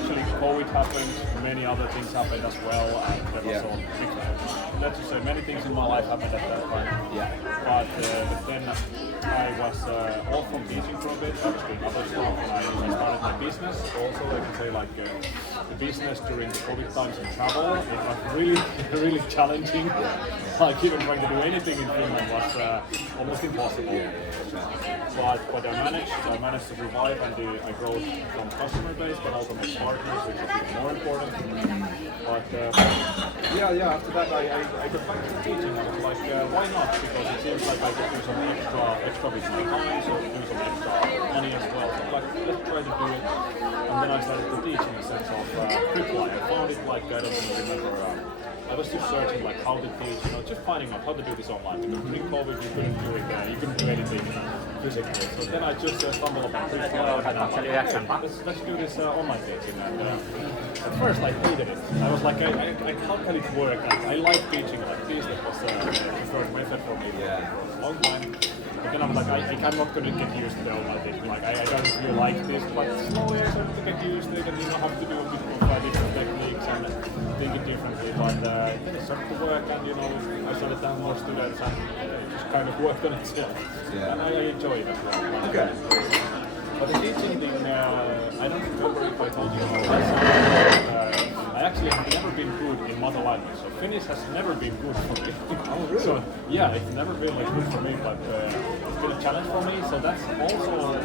actually COVID happened, many other things happened as well, and there was all, let's just say many things in my life happened at that time. Yeah. But then I was off from teaching for a bit, I was doing other stuff, and I started my business. Also, I can say like the business during the COVID times in travel, it was really, really challenging. Like even trying to do anything in Finland was almost impossible. But I managed to survive, and I grew from customer base, but also my partners, which is even more important. But after that I got back to teaching. I was like, why not? Because it seems like I could do some extra with my time, so do some extra money as well. So like, let's try to do it. And then I started to teach in the sense of reply. I found it like, I don't even remember, I was just searching like how to teach, just finding out how to do this online. Because during COVID you couldn't do it, you couldn't do anything physically. So then I just stumbled upon reply, and I was like, okay, let's do this online teaching. And at first I hated it. I was like, how can it work? I like teaching like this. That was the preferred method for me for a long time. But then I'm like, I'm not going to get used to the online teaching. Like, I don't really like this, but slowly I started to get used to it, and have to do a bit of different techniques and think it differently. But then it started to work, and I started to have more students, and it just kind of worked on itself. Yeah. And I enjoy it as well. Okay. But the teaching thing, I don't remember if I told you about that. I actually have never been good in mother language, so Finnish has never been good for me. Oh, really? So yeah, it's never been like good for me, but it's been a challenge for me. So that's also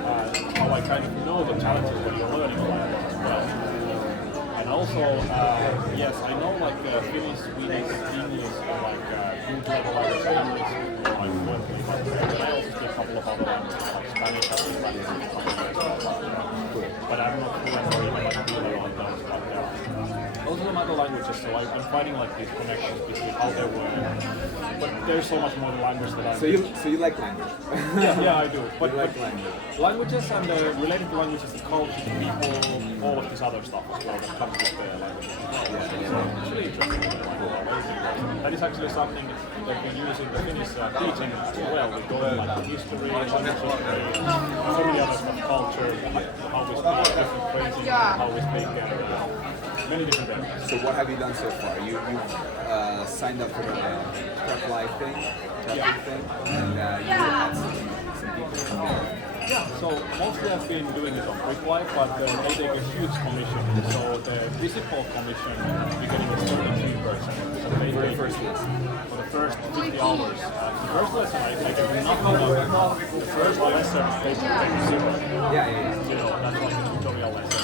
how I kind of know the challenges when you're learning a language as well. And also, yes, I know like Finnish, Swedish, English, like good level language English, like fluently, but I also speak a couple of other languages, like Spanish, I speak like a couple of years ago. But I'm not fluent or even like really on those. But those are the other languages, so I'm finding like these connections between how they work. But there's so much more to language that I. So you like language? yeah, I do. But you like language. Languages and related to languages, the culture, the people, all of this other stuff as well that comes with the language. So it's really interesting. That is actually something that we use in the Finnish teaching as well. We go in like the history, language history, so many other stuff, culture, how we speak different phrases, how we speak, many different areas. So what have you done so far? You've signed up for the Prep Live thing, and you had some people from there. Yeah, so mostly I've been doing it on Quick Life, but they take a huge commission. So the visible commission beginning is 33%. So they For the first lesson? For the first 50 hours. The first lesson I get nothing of it. The first lesson is basically zero. Yeah. That's like a tutorial lesson.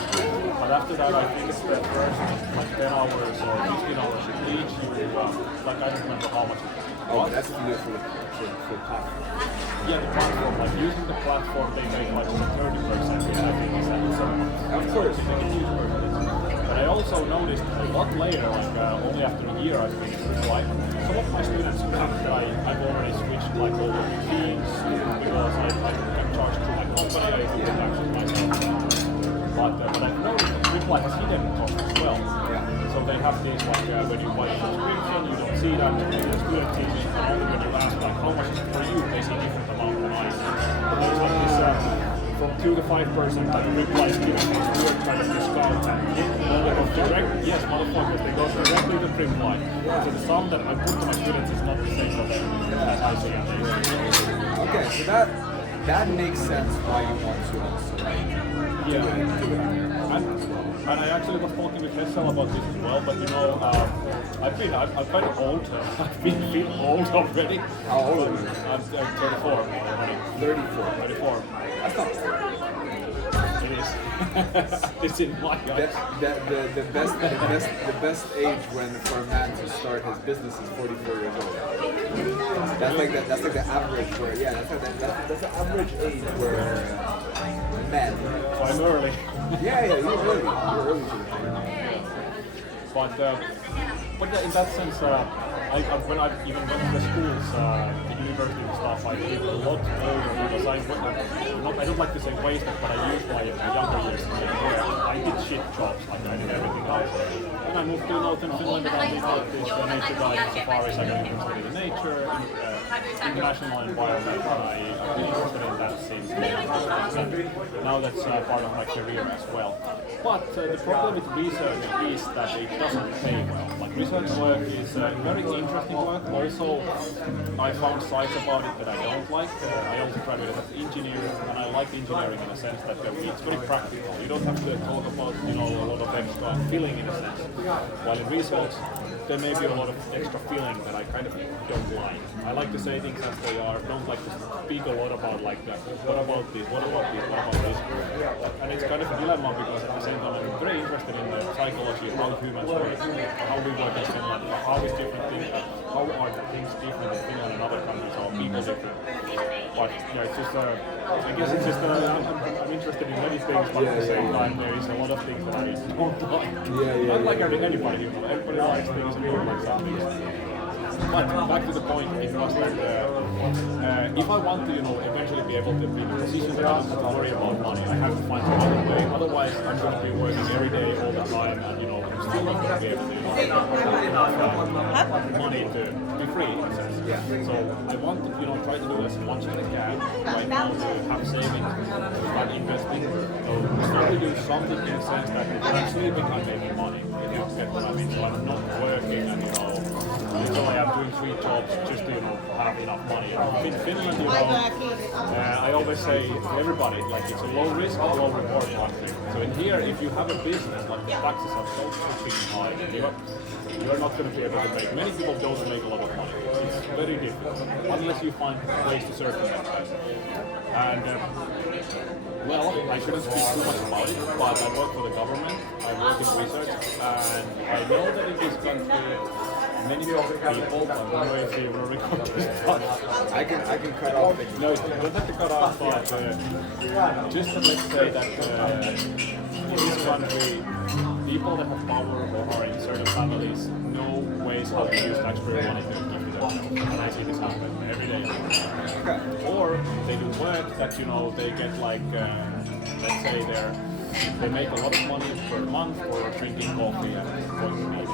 But after that, I think it's the first like 10 hours or 15 hours should teach you, like I don't remember how much it is. Oh, but that's if you do it for the platform. Yeah, the platform, like using the platform, they make like 30%, which I think is Of course. a huge percentage. But I also noticed a lot later, like only after a year I've been through life, some of my students that I've already switched like over to teams because I can charge to my company, I do the taxes myself. But I've noticed that Quick Life has hidden costs as well. Yeah. So they have these like when you buy a subscription, you don't see that in the student teaching, and only when you ask like how much is it for you, they see different amount of money. But there's like this from 2 to 5% that Reply students weird kind of discount, and then they go direct, yes, motherfucker, they go directly to Reply. So the sum that I put to my students is not the same for them as I see it. Okay, so that makes sense why you want to also do it. And I actually was talking with Hessel about this as well, but I'm kind of old. I've been old already. How old are you? I'm 34 already. 34. That's not bad. It is. It's in my eyes. The best age for a man to start his business is 44 years old. That's like the average where that's the average age where men. So I'm early. Yeah, you're early. You're early to it. But yeah, in that sense, when I even went to the schools, the university and stuff, I did a lot older because I don't like to say wasted, but I used my younger years. I did shit jobs, like I did everything else. And I moved to northern Finland and I did like this nature guide safaris. I got interested in nature, international environment, and I've been interested in that since then. Now that's part of my career as well. But the problem with research is that it doesn't pay well. Like research work is very interesting work. Also, I found sides about it that I don't like. I also graduated as an engineer, and I like engineering in a sense that it's very practical. You don't have to talk about a lot of extra feeling in a sense. While in research, there may be a lot of extra feeling that I kind of don't like. I like to say things as they are. Don't like to speak a lot about like what about this, what about this, what about this. And it's kind of a dilemma because at the same time I'm very interested in the psychology, how humans work, how we work in Finland, how is different things, how are things different in Finland and other countries, how are people different. But yeah, it's just I guess it's just I'm interested in many things, but at the same time there is a lot of things that I don't like. Not like anybody, everybody likes things and don't like some things. But back to the point, it was that if I want to, eventually be able to be in a position that I don't have to worry about money, I have to find some other way. Otherwise, I'm going to be working every day, all the time, and I'm still not going to be able to have money to be free, in a sense. So I want to, try to do as much as I can right now to have savings, to start investing, to start to do something in the sense that when I'm sleeping, I'm making money. If you get what I mean, so I'm not working and literally I'm doing 3 jobs just to have enough money. In Finland, I always say to everybody, like it's a low risk, low reward market. So in here, if you have a business, like the taxes are so freaking high, you're not going to be able to make. Many people don't make a lot of money. It's very difficult unless you find ways to circumvent that. And well, I shouldn't speak too much about it, but I work for the government. I work in research, and I know that in this country. Many people, I don't know if you will record this part. I can cut off things. No, you don't have to cut off, but just let's say that in this country, people that have power or are in certain families know ways how to use taxpayer money to give to themselves. And I see this happen every day. Or they do work that, they get like, let's say they make a lot of money per month for drinking coffee and going to meetings.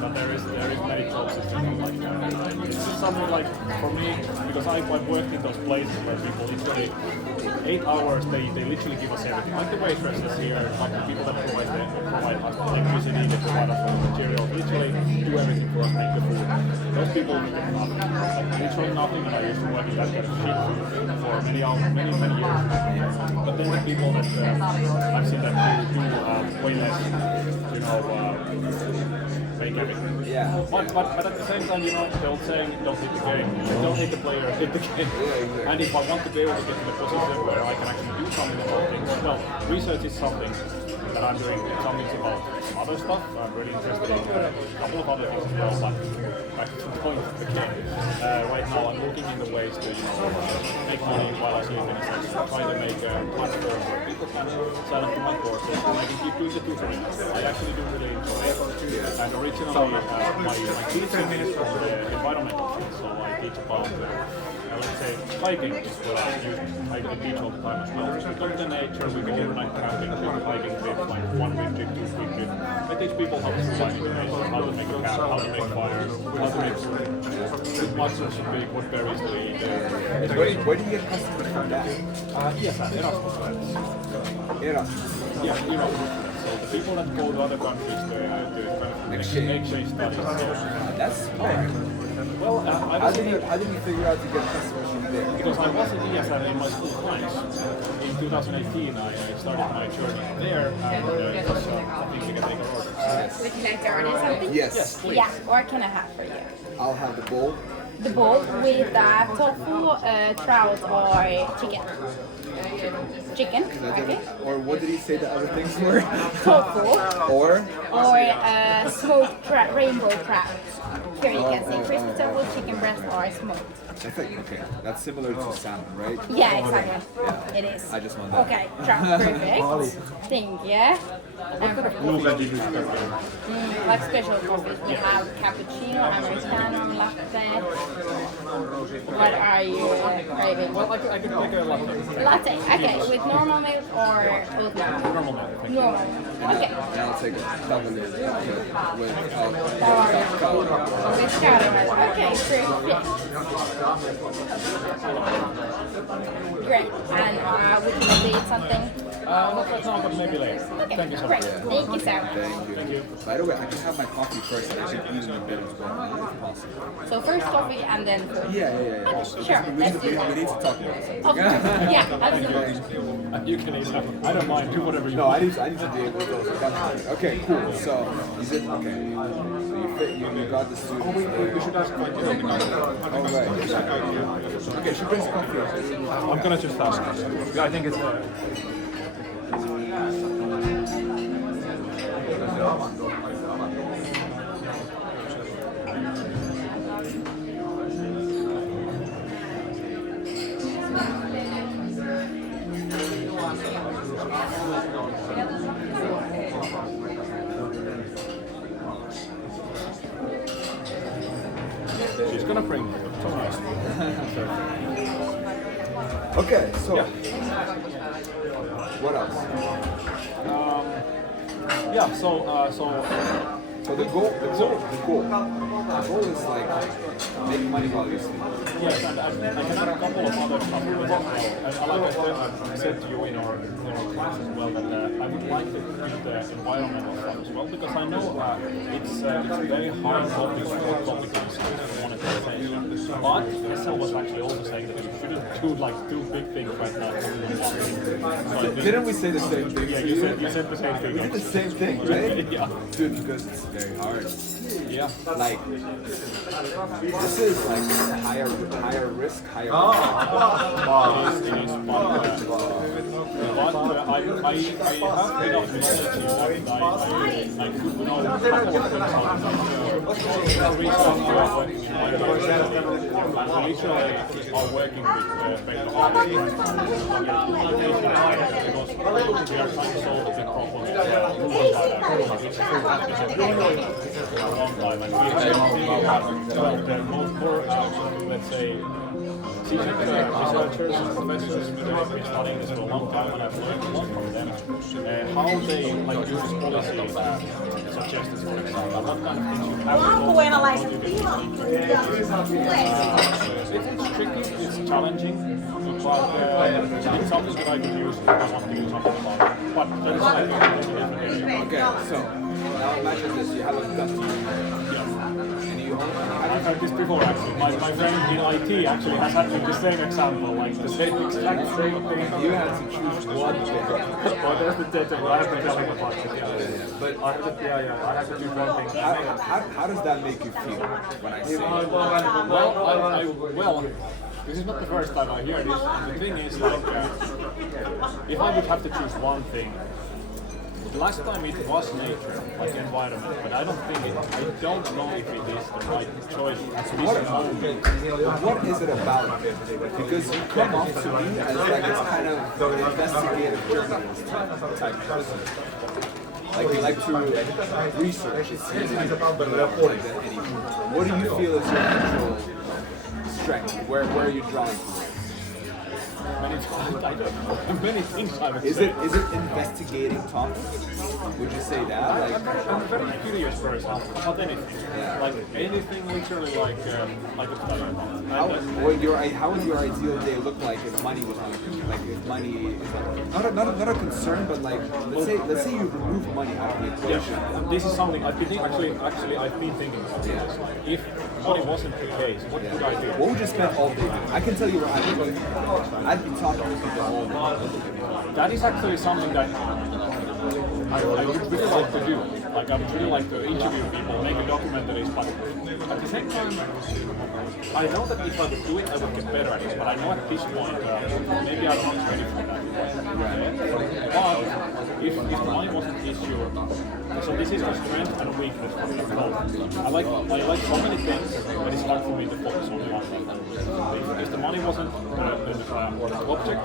But there is many jobs that don't like that. It's just something like, for me, because I've worked in those places where people literally, 8 hours, they literally give us everything. Like the waitresses here, like the people that provide us electricity, they provide us with materials, literally do everything for us, make the food. Those people get nothing. Like literally nothing, and I used to work in that kind of shit for many years. But then the people that I've seen that do way less, make everything. Yeah. But at the same time, the old saying, don't hit the game. Don't hit the player, hit the game. And if I want to be able to get to the position where I can actually do something about things, well, research is something that I'm doing. Some things about some other stuff. I'm really interested in a couple of other things as well, but back to the point of the game. Right now I'm looking into ways to, make money while I sleep in a sense. Try to make a platform where people can sign up to my courses and I can keep doing the tutoring. I actually do really enjoy it. And originally my teaching is for the environmental field, so I teach about let's say hiking is what I use. I teach all the time as well. We go to the nature, we can do like camping trips, hiking trips, like 1 week trip, 2 week trip. I teach people how to survive in the nature, how to make a camp, how to make fires, how to make food, mushrooms should be, what berries to eat. Where do you get customers from that? Yes, Erasmus students. Erasmus? Yeah, Erasmus. So the people that go to other countries to kind of exchange studies. So, that's smart. Well, how did you figure out to get customers from there? Because I was in ESL in my school times. In 2018, I started my journey there, and it was something we can take an order. Would you like to order something? Yes. Please. Yeah, what can I have for you? I'll have the bowl. The bowl with tofu, trout, or chicken. Chicken, okay. Or what did he say the other things were? Tofu. Or Smoked rainbow trout. Here you can see crispy tofu, chicken breast, or smoked. That's like, okay, that's similar to salmon, right? Yeah, exactly. It is. I just want that. Okay, perfect. Thank you. Blue veggie Like special coffees, we have cappuccino, americano, latte. What are you craving? Well, I could take a latte. Latte. Okay, with normal milk or oat milk? Normal milk. Thank you. Normal. Okay. And I'll take a double with With caramel. Okay, perfect. Great. And would you like to eat something? Not right now, but maybe later. Okay, Thank you so great. much. Thank you so much. Thank you. By the way, I can have my coffee first and I can eat in a bit as well, if possible. So first coffee and then food. Yeah. Okay, sure, We let's do need that. to talk about something. Of course. Yeah, absolutely. You can eat that. I don't mind. Do whatever you No, want. I need to be able to go to the country. Okay, cool. So, is it okay? So you got the student. We should ask my Oh, right. Okay, she brings coffee. I'm gonna just ask her. I think it's she's gonna bring it. So nice. Okay, so Yeah. what else? Yeah. So the goal is like make money while you sleep. Yes, and I can add a couple of other stuff to it as well. And like I said to you in our class as well, that I would like to keep the environmental stuff as well, because I know it's a very hard topic for companies to monetization. But Estelle was actually also saying that you shouldn't do like two big things right now. So I think- Didn't we say the same thing? Yeah, you said the same thing. We did the same thing, right? Yeah. Dude, because it's very hard. Yeah. Like this is like higher risk, higher. It is, but I have enough knowledge that I could know a couple of things on research working in my literally are working with paper because we are trying to solve the problem for a long time, and we have the more, let's say, seasoned researchers and professors who have been studying this for a long time, and I've learned a lot from them. How they like use policy suggestions, for example, what kind of things you have to do. It's tricky, it's challenging, but it's something that I could use if I want to do something about it. But that is like a different area. Okay, so now imagine this: you have a gut and you I've had this before actually. My friend in IT actually has had the same example, like the same exact same thing. you have to choose one thing. Oh, there's the data. I have to tell him about it. But I have to, I have to do one thing. How does that make you feel when I say it? Well, this is not the first time I hear this. And the thing is, like, if I would have to choose one thing, last time it was nature, like environment, but I don't know if it is the right choice at this moment. What is it about? Because you come off to me as like it's kind of investigative journalist type person. Like you like to research. It seems like like that anything. What do you feel is your natural strength? Where are you drawing towards? I don't know. Many things I would Is say. it investigating topics? Would you say that? Like, I'm a very curious person about anything. Like anything, literally, like a study about. how would your ideal day look like if money was on like if money is like not a concern, but like let's say you remove money out of the equation. Yeah, this is something I've been actually I've been thinking about this. Like, if money wasn't the case, what would I do? What would you spend all day doing? I can tell you where I'd be. I'd be talking to people all day. That is actually something that I would really like to do. Like I would really like to interview people, make a documentaries, but at the same time, I know that if I would do it, I would get better at it. But I know at this point, maybe I'm not ready for that. But if the money wasn't an issue, so this is the strength and weakness for me both. I like so many things, but it's hard for me to focus on one thing. If the money wasn't an object,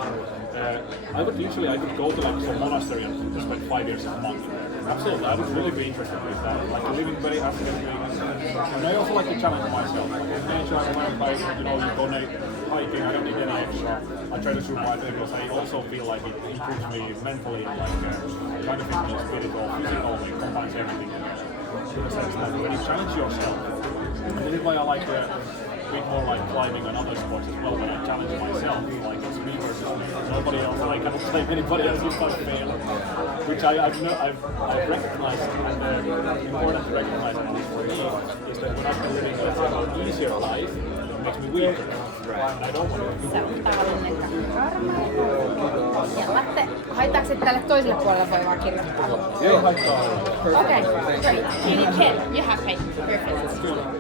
I could go to like some monastery and spend 5 years a month. Absolutely, I would really be interested with that. Like living very actively, and I also like to challenge myself. In nature, I learn by you go hiking. I don't need any extra. I try to survive it because I also feel like it improves me mentally, like kind of fitness, spiritual, physical. It combines everything. In the sense that when you challenge yourself, and this is why I like a bit more like climbing and other sports as well. When I challenge myself, like it's me versus me. Nobody else. I cannot claim anybody else is going to fail. Which I've recognized, and important to recognize, at least for me, is that when I'm living an easier life, it makes me weak. I don't want to do Ja Latte, haitaako se tälle toiselle puolelle voi vaan kirjoittaa? Ei haittaa. Okay, great. You need 10. You have faith.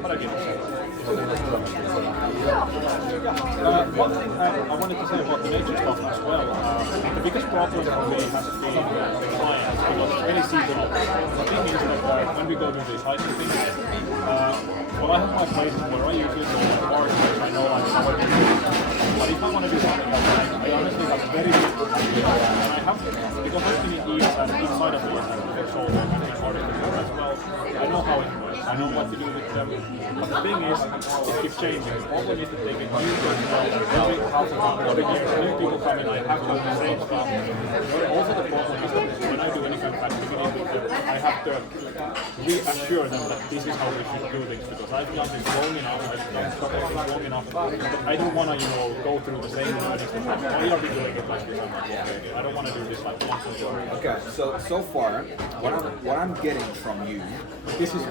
Perfect. One thing I wanted to say about the nature stuff as well, the biggest problem for me has been the clients because it's very seasonal. The thing is that when we go to these hiking things, well, I have my places where I usually go like parks which I know I'm somewhere to do. But if I want to do something like that, I honestly have very little idea. And I have, because I've been in years and inside of years and for so long and been part of the group as well, I know how it works. I know what to do with them. But the thing is, it keeps changing. Always need to take a new personnel, every half a month, every year, new people come in, I have to do the same stuff. Also the problem is that when I do any kind of activity with them, I have to reassure them that this is how we should do things because I've done this long enough, I've done stuff like this long enough, but I don't want to, go through the same learning stuff. Why are we doing it like this? I don't want to do this like once and for all. Okay, so far, what I'm getting from you,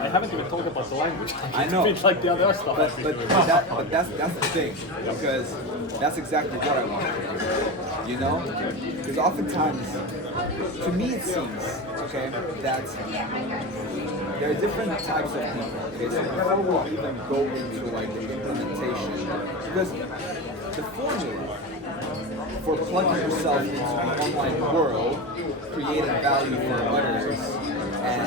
I haven't even talked about the language. I know. It's like the other stuff. But that's the thing, because that's exactly what I want. Because oftentimes, to me it seems, okay, that there are different types of people. Okay, so before we even go into like the implementation, because the formula for plugging yourself into the online world, creating value for others, and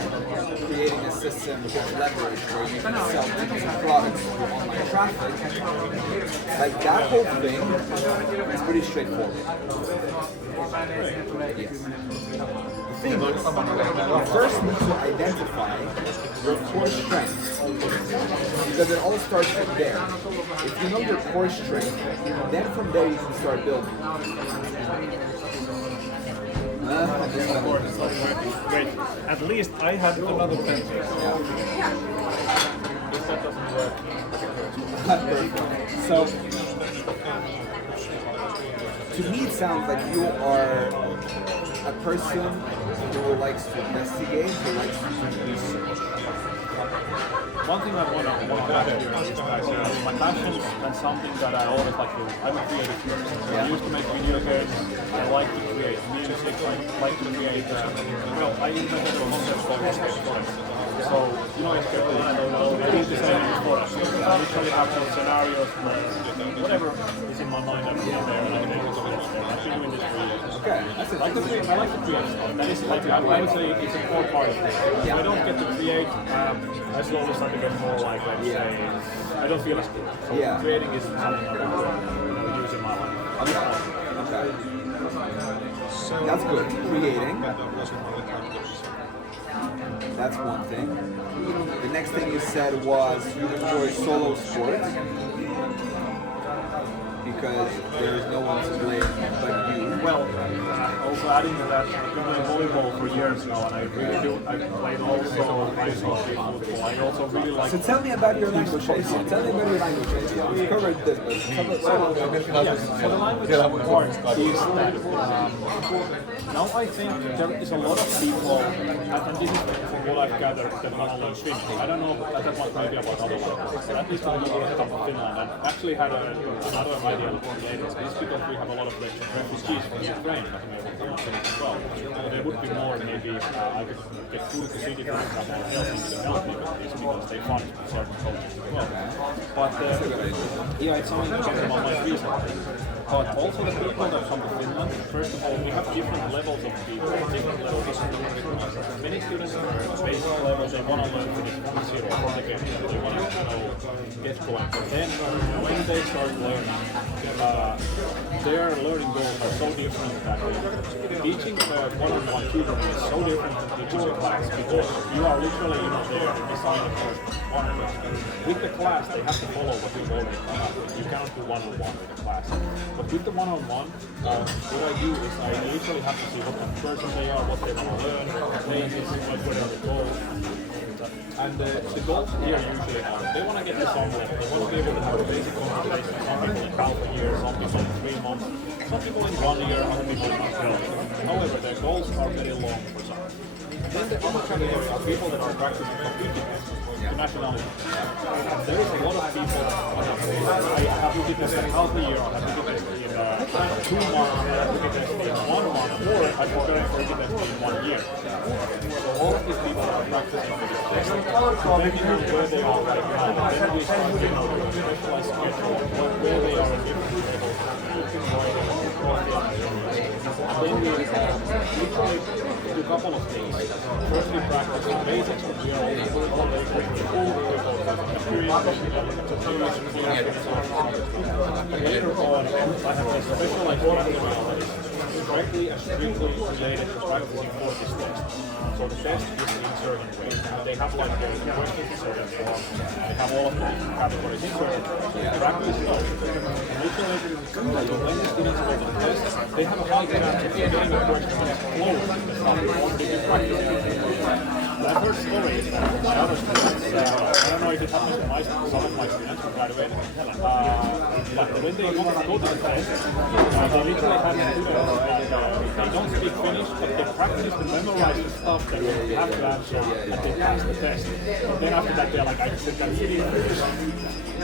creating a system with leverage where you can sell different products through online traffic, like that whole thing is pretty straightforward. Yes. The thing is, you first need to identify your core strengths, because it all starts from there. If you know your core strength, then from there you can start building. Great. At least I had another pencil. If that doesn't work. So, to me it sounds like you are a person who likes to investigate, who likes to do research. One thing I want to add here is that my passion and something that I always like to do. I'm a creative person. So I used to make video games. I like to create music. I like to create. I invented a concept called escape stories. So escape stories. I use the same for us. I usually have some scenarios where whatever is in my mind, I'm there and I'm able to finish it. I've been doing this for years. Okay, I like to create stuff. That is like I would say it's a core part of it. If I don't get to create, I slowly start to get more like let's say I don't feel as good. So creating is something I use in my life. Okay. That's good. Creating. That's one thing. The next thing you said was you enjoy solo sports because there is no one to blame but you. Well, also adding to that, I've been playing volleyball for years now, and I really do. I played also ice hockey, football. I also really like. So tell me about your language. Tell me about your language. We've covered this, but so the language part is that now I think there is a lot of people, and this is from what I've gathered, that want to learn Finnish. I don't know that much maybe about other languages, but at least when I go to Finland, and actually had another idea related to this because we have a lot of refugees from Ukraine coming over to Finland as well. So there would be more maybe I could get food to city for example or Helsinki to help me with this because they fund certain projects as well. But yeah, it's something to get about my visa. But also the people that come to Finland, first of all, we have different levels of people, different levels of many students are basic level, they want to learn Finnish from zero, from the get they want to get going. But then when they start learning, their learning goals are so different that teaching one-on-one tutoring is so different from teaching a class because you are literally there to design a course one with the class, they have to follow what you've already done. You cannot do one-on-one with the class. But with the one-on-one, what I do is I literally have to see what kind of person they are, what they want to learn, what are the goals. And the goals here usually are, they want to get to some level, they want to be able to have a basic conversation, some people in half a year, some people in 3 months, some people in 1 year, other people in 12. However, their goals are very long for some. Then the other category are people that are practicing competitiveness to nationality. And there is a lot of people I have to test in half a year, I have to test in 2 months, I have to test in 1 month, or I prepare for a test in 1 year. So all of these people are practicing for this test. Depending on where they are right now, then we start to know the specialized schedule, where they are in different levels, and then we literally do a couple of things. First we practice the basics of the all the and later on I have a specialized material that is directly and strictly related to practicing for this test. So the test is in certain ways. They have like the questions in certain form, they have all of the different categories in certain form. Practice no. And literally, when the students go to the test, they have a high chance of getting a question that is close to the stuff they already been practicing. I've heard stories from my other students, I don't know if it happens to some of my students who graduated, but when they go to the test, they literally have students, they don't speak Finnish, but they practice to memorize the stuff that they have to answer and they pass the test. And then after that they're like, I just can't see it.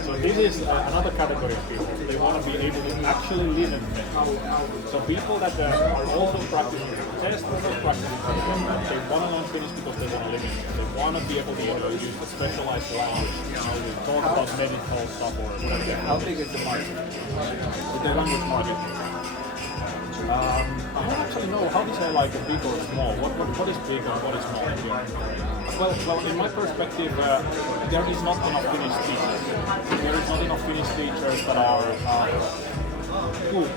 So this is another category of people. They want to be able to actually live in Finnish. So people that are also practicing the test, also practicing the test, they want to learn Finnish because they want to live in it. They want to be able to use the specialized language. We talk about medical stuff or whatever. How big is the market? With the language market. I don't actually know how to say like big or small. What is big and what is small in here? Well, in my perspective, there is not enough Finnish teachers. There is not enough Finnish teachers that are good,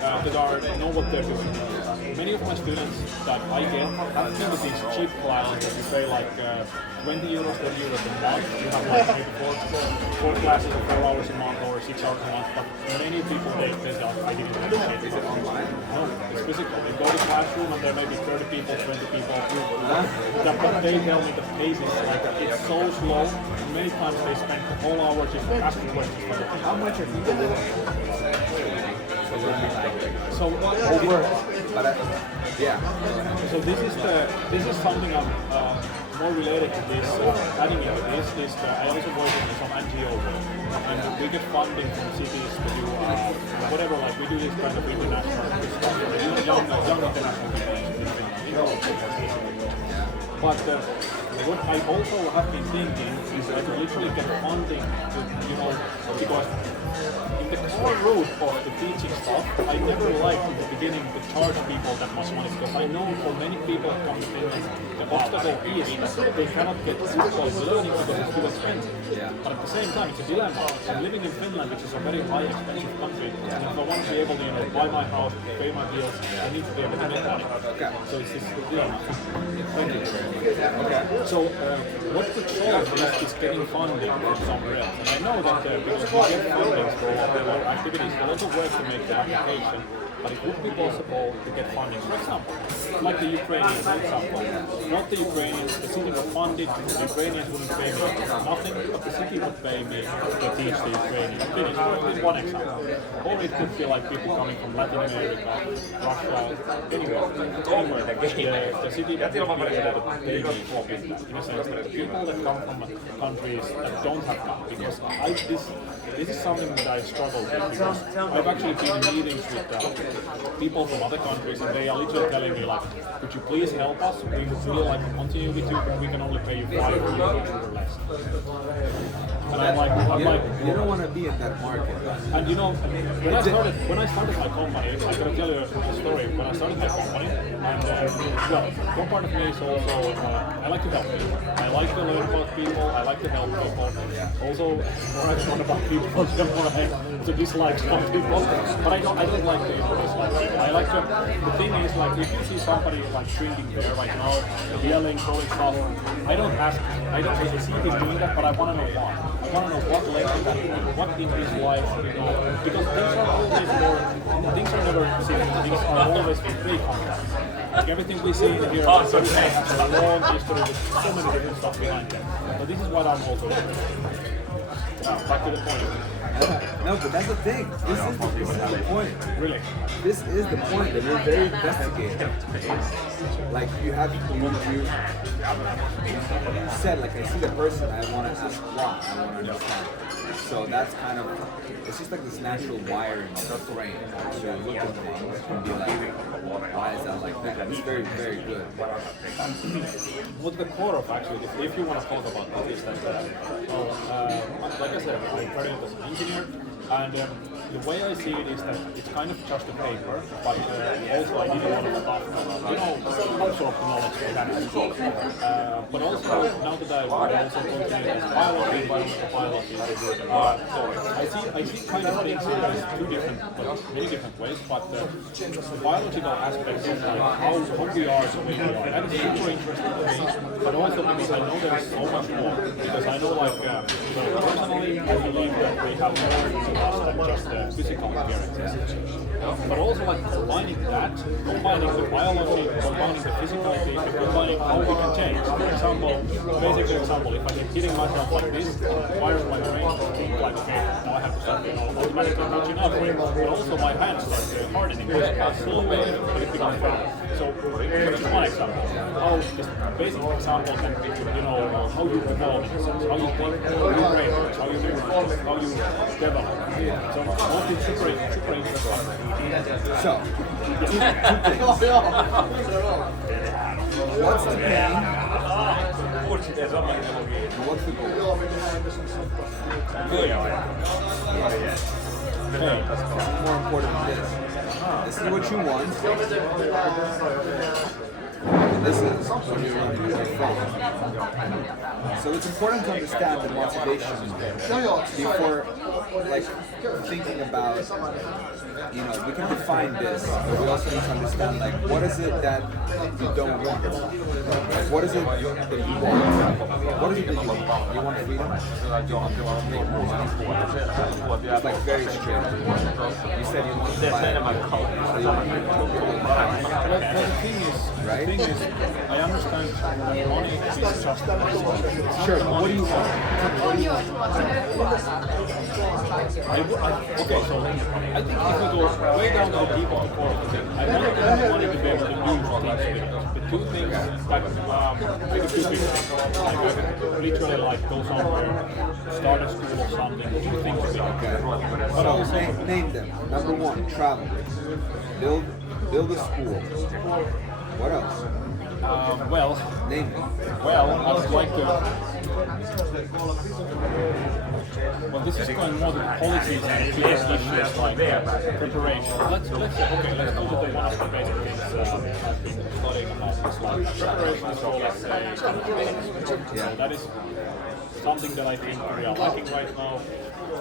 that know what they're doing. Many of my students that I get have been with these cheap classes that you pay like 20 euros, 30 euros a month. You have like maybe four classes of 4 hours a month or 6 hours a month, but many people they say, I didn't understand. Is it online? No, it's physical. They go to the classroom and there may be 30 people, 20 people. But they tell me the pace is like, it's so slow. Many times they spend the whole hour just asking questions. How much are people living? So Over. But yeah. So this is something I'm more related to this. Adding into this, I also work in some NGO work, and we get funding from cities to do whatever. Like we do this kind of international stuff, young international campaigns. But what I also have been thinking is I could literally get funding to, because in the core root of the teaching stuff, I never liked in the beginning to charge people that much money because I know for many people who come to Finland, the obstacle is that they cannot get quality learning because it's too expensive. Yeah. But at the same time, it's a dilemma. I'm living in Finland, which is a very high expensive country, and if I want to be able to buy my house, pay my bills, I need to be able to make money. Okay. So it's this dilemma. Thank you. Okay. So what could solve is getting funding from somewhere else. And I know that because we get funding for our activities, a lot of work to make the application. but it would be possible to get funding. For example, like the Ukrainians, for example. Not the Ukrainians, the city would fund it, the Ukrainians wouldn't pay me nothing, but the city would pay me to teach the Ukrainian Finnish. It's one example. Or it could be like people coming from Latin America, Russia, anywhere. The city would be able to pay me for that. In a sense that the people that come from countries that don't have that, because this is something that I struggle with, because I've actually been in meetings with people from other countries, and they are literally telling me like, could you please help us? We would really like to continue with you, but we can only pay you 5 euros or less. And I'm like, you don't want to be in that market. and you know, when I started my company, I'm going to tell you a story. When I started my company, and well, one part of me is also I like to help people. I like to learn about people. I like to help people. Also, more I learn about people, the more I to dislike some people. But I don't like to dislike people. I like to. The thing is, like, if you see somebody like drinking beer right now, yelling, throwing stuff, I don't see him doing that, but I want to know why. I want to know what led to that, what in his life, you know, because things are never simple, things are always very complex. Like everything we see in here has a long history with so many different stuff behind them. So this is what I'm also doing. Back to the point. No, but that's the thing. This is the point. Really? This is the point that you're very investigative. Like you said, like I see the person, I want to ask why, I want to understand. So that's kind of, it's just like this natural wiring of the brain to look at things and be like, why is that like that? It's very, very good. What the core of actually, if you want to talk about that, is that, like I said, I'm trained as an engineer, and the way I see it is that it's kind of just a paper, but also I need a lot of stuff, you know, absorb the knowledge from that. But also, now that I also continue as biology, environmental biology, I see kind of things in many different ways, but the biological aspects of like how we are the way we are, that is super interesting to me, but also because I know there is so much more, because I know like, personally, I believe that we have more to us than just physical appearances. But also like combining the biology, combining the physicality, combining how we can change. For example, basic example, if I keep hitting myself like this, it fires my brain to think like, okay, now I have to start, you know, automatically reaching up. But also my hands start hardening, which are slowly, but it becomes better. So that's one example. How this basic example can, you know, how you develop in a sense, how you think, how you brain works, how you move, how you develop. So all is super interesting. So, two things. What's the pain? And what's the goal? Hey, This is more important than this. This is what you want. And this is what you're running away from. So it's important to understand the motivation before, like, thinking about, you know, we can define this, but we also need to understand, like, what is it that you don't want? Like, what is it that you want? What is it that you want? You want freedom? You want to make more money? It's like very straight. You said you want to buy a car, so you want well, the thing is, right? I understand that money is just Sure, but what do you want? What do you want? Okay, so I think if we go way down to the deep of the core of the thing, I want to have money to be able to do things with it. The two things that maybe two big things. Like I could literally like go somewhere, start a school or something, two things with it. Okay. But also Name them. Number one, travel. Build a school. What else? well, Name them. well, I would like to. Well, this is going more to policies and bigger issues like preparation. Let's go to one of the basic things I've been studying about this, like preparation. So let's say, Yeah. that is something that I think we are lacking right now.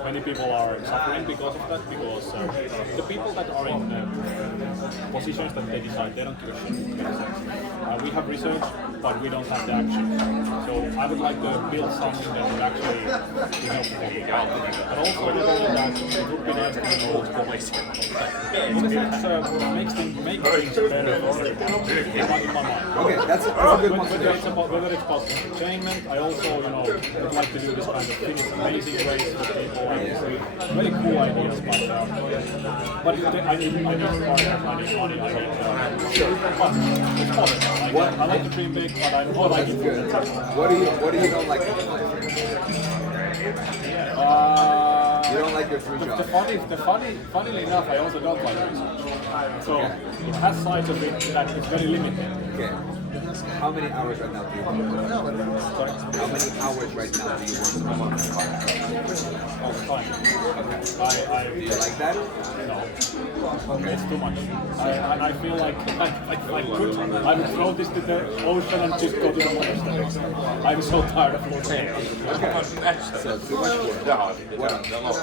Many people are suffering because of that, because the people that are in positions that they decide, they don't give a shit. We we have research, but we don't have the action. So I would like to build something that would actually be helpful to people. But also the goal that it would be nice to know what's policy. Makes things better for everyone. In my mind. Okay, that's a good motivation. Whether it's about entertainment, I also, would like to do this kind of Finnish amazing ways with people. Very cool ideas, but I need partners, I need money, I need but it's possible. I like to dream big, but I'm not like it. Good. What do you don't like in your life? You don't like your 3 jobs. Funnily enough, I also don't like research. So it has sides of it that it's very limited. Okay. How many hours right now do you work? Sorry? How many hours right now do you work a month? All the time. Okay. Do you like that? No. Okay. It's too much. I feel like I would throw this to the ocean and just go to the monster. I'm so tired of working. Okay. So too much work. What else?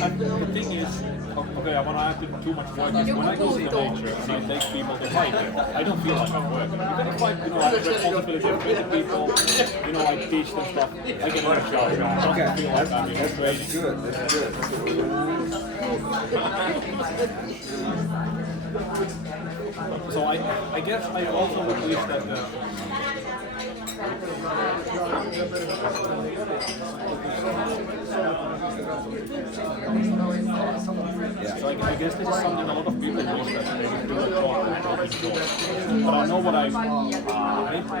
And the thing is, okay, when I have to do too much work, is when I go to the nature and I take people to hike, I don't feel like I'm working. Even if I have responsibility of treating people, I teach them stuff, I get another job. I don't feel like I'm doing training. Good. That's good. So I guess I also would wish that So I guess this is something a lot of people wish that they would do a job that they enjoy. But I know what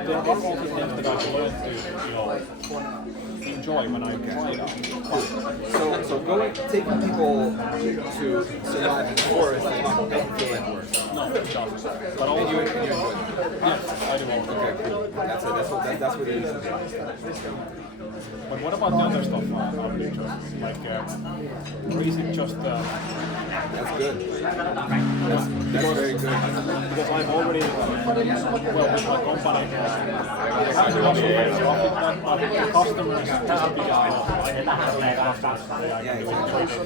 there are also things that I've learned to, enjoy when I try it out. So taking people to survive in the forest doesn't feel like work. No, it doesn't. But also, And you enjoy it? yes, I do also. Okay, cool. That's what it is. But what about the other stuff on pictures? Like, or is it just... That's good. That's very good. Because I'm already, well, with my company, I have the customers is the biggest problem. I don't have many customers. Yeah, exactly.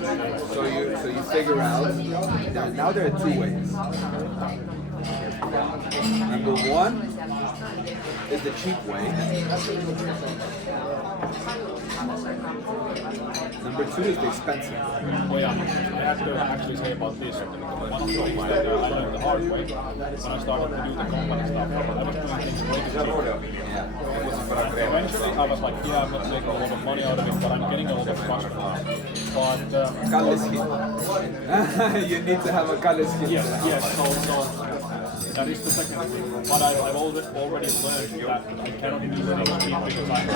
So you figure out, now there are 2 ways. Number 1 is the cheap way. Number 2 is the expensive. Oh yeah, I have to actually say about this. One of the things that I learned the hard way when I started to do the company stuff, I was doing things way too cheap. Eventually I was like, yeah, I'm not making a lot of money out of it, but I'm getting a lot of customers. But Kallis skill. You need to have a Kallis skill. yes. So that is the second thing. But I've already learned that I cannot do things cheap because I'm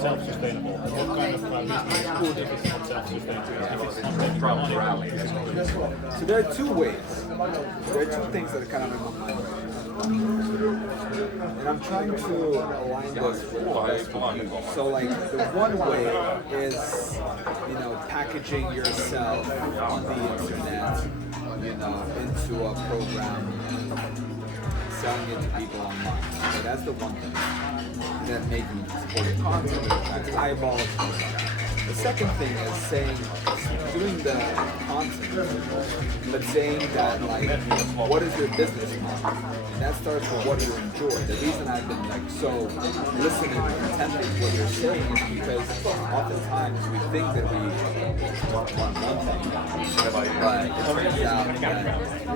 self-sustainable. What kind of business is good if it's not self-sustainable? If it's not making money. So there are 2 ways. There are 2 things that are kind of in my mind. And I'm trying to align this with the best of you. So like the one way is, packaging yourself on the internet, into a program, selling it to people online. So that's the one thing. And then making supporting content, attract eyeballs. The second thing is doing the content, but saying that what is your business model? And that starts with what you enjoy. The reason I've been so listening intently to what you're saying is because oftentimes we think that we want one thing, but it turns out that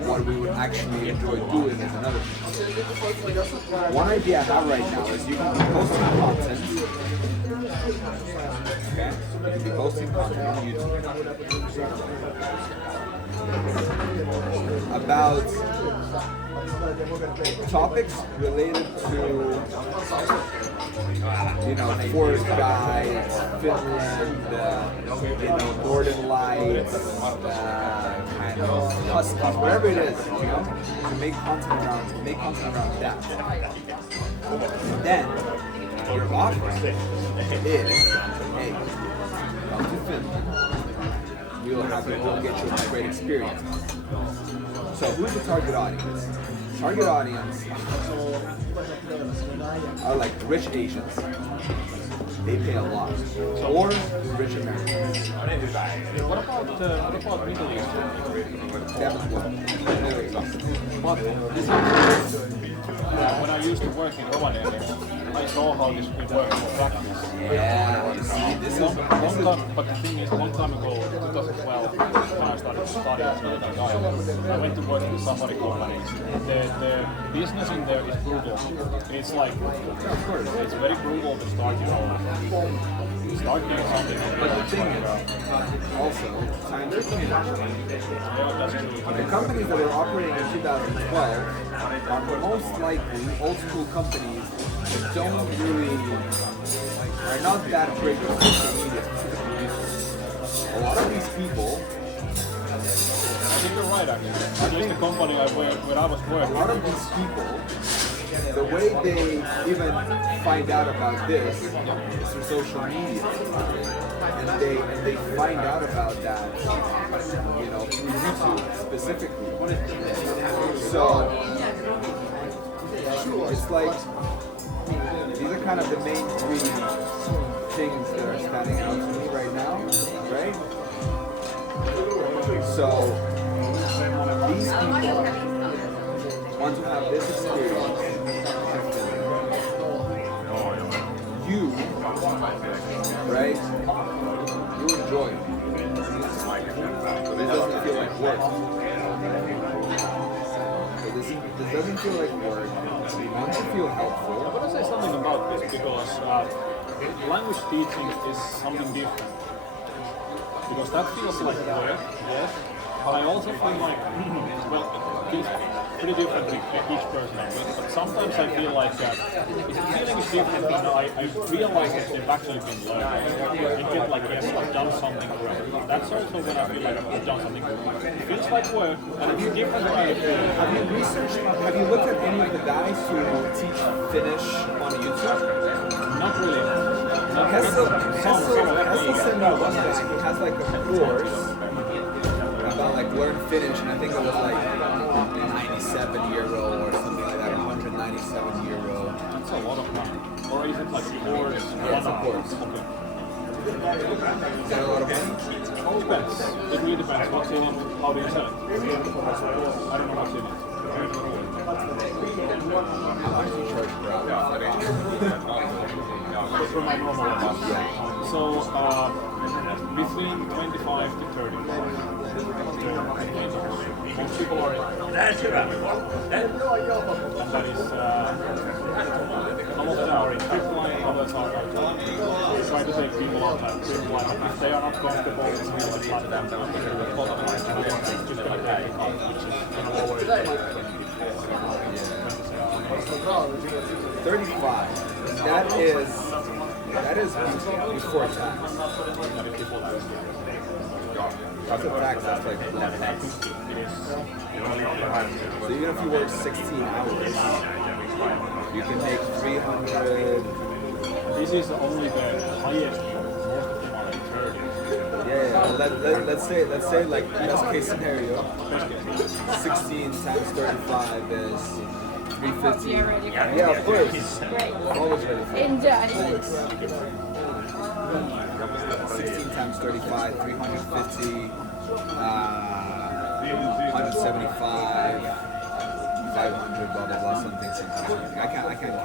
what we would actually enjoy doing is another thing. One idea I have right now is you can be posting content. Okay? You can be posting content on YouTube about topics related to, forest guides, Finland, Northern Lights, kind of huskies, whatever it is, to make content around that. And then your offer is, hey, come to Finland. We'll get you a great experience. So who's the target audience? Target audience are like rich Asians they pay a lot. Or rich Americans. What about Middle East? Them as well. But this is, when I used to work in Rovaniemi, I saw how this would work in practice. Yeah, you see, this is But the thing is, one time ago, 2012, when I started studying Silicon Valley, I went to work in safari companies. The business in there is brutal. It's like, of course, it's very brutal to start, start doing something. But the thing is, also, times have changed. Yeah, that's true. The companies that were operating in 2012 are most likely old school companies that don't really, are not that great with social media, specifically YouTube. A lot of these people, I think you're right, actually. At least the company where I was a working. lot of these people, the way they even find out about this is through social media. And they find out about that, through YouTube specifically. So it's like these are kind of the main three things that are standing out to me right now, right? So these people want to have this experience. You, right? You enjoy it. But this doesn't feel like work. So this doesn't feel like work. You want to feel helpful. I want to say something about this because language teaching is something different. Because that feels like work, yes. But I also feel like, well, it's pretty different with each person I meet. But sometimes I feel like the feeling is different. I realize that they've actually been learning. I feel like, yes, I've done something correct. That's also when I feel like I've done something correct. It feels like work, and it's a different kind of feeling. Have you looked at any of the guys who teach Finnish on YouTube? Not really. Hessel sent me one guy. He has like a course about like learn Finnish, and I think it was like 97 euro or something like that, 197 euro. That's a lot of money. Or is it like a course? Yeah, it's a course. Okay. Is that a lot of money? It depends. It really depends. What's in it? How do you sell it? I don't know what's in it. How much do you charge per hour? For my normal one. Yeah. So, between 25 to 30. Most people are in. And that is, some of them are in tripline, others are out. Try to take people out of tripline. If they are not comfortable, it's really fun them. I'm going to the bottom line, and I'm just going to take it out, which is in a lower rate. 35. That is before tax. After tax, that's like tax. So even if you work 16 hours, you can make 300. This is only the highest one. Most of them are like 30. Yeah. Let's say like best case scenario, 16 times 35 is 350. Yeah, of course. Always ready for it. Enjoy. 16 times 35, 350, 175, 500, blah blah blah, something. I can't count.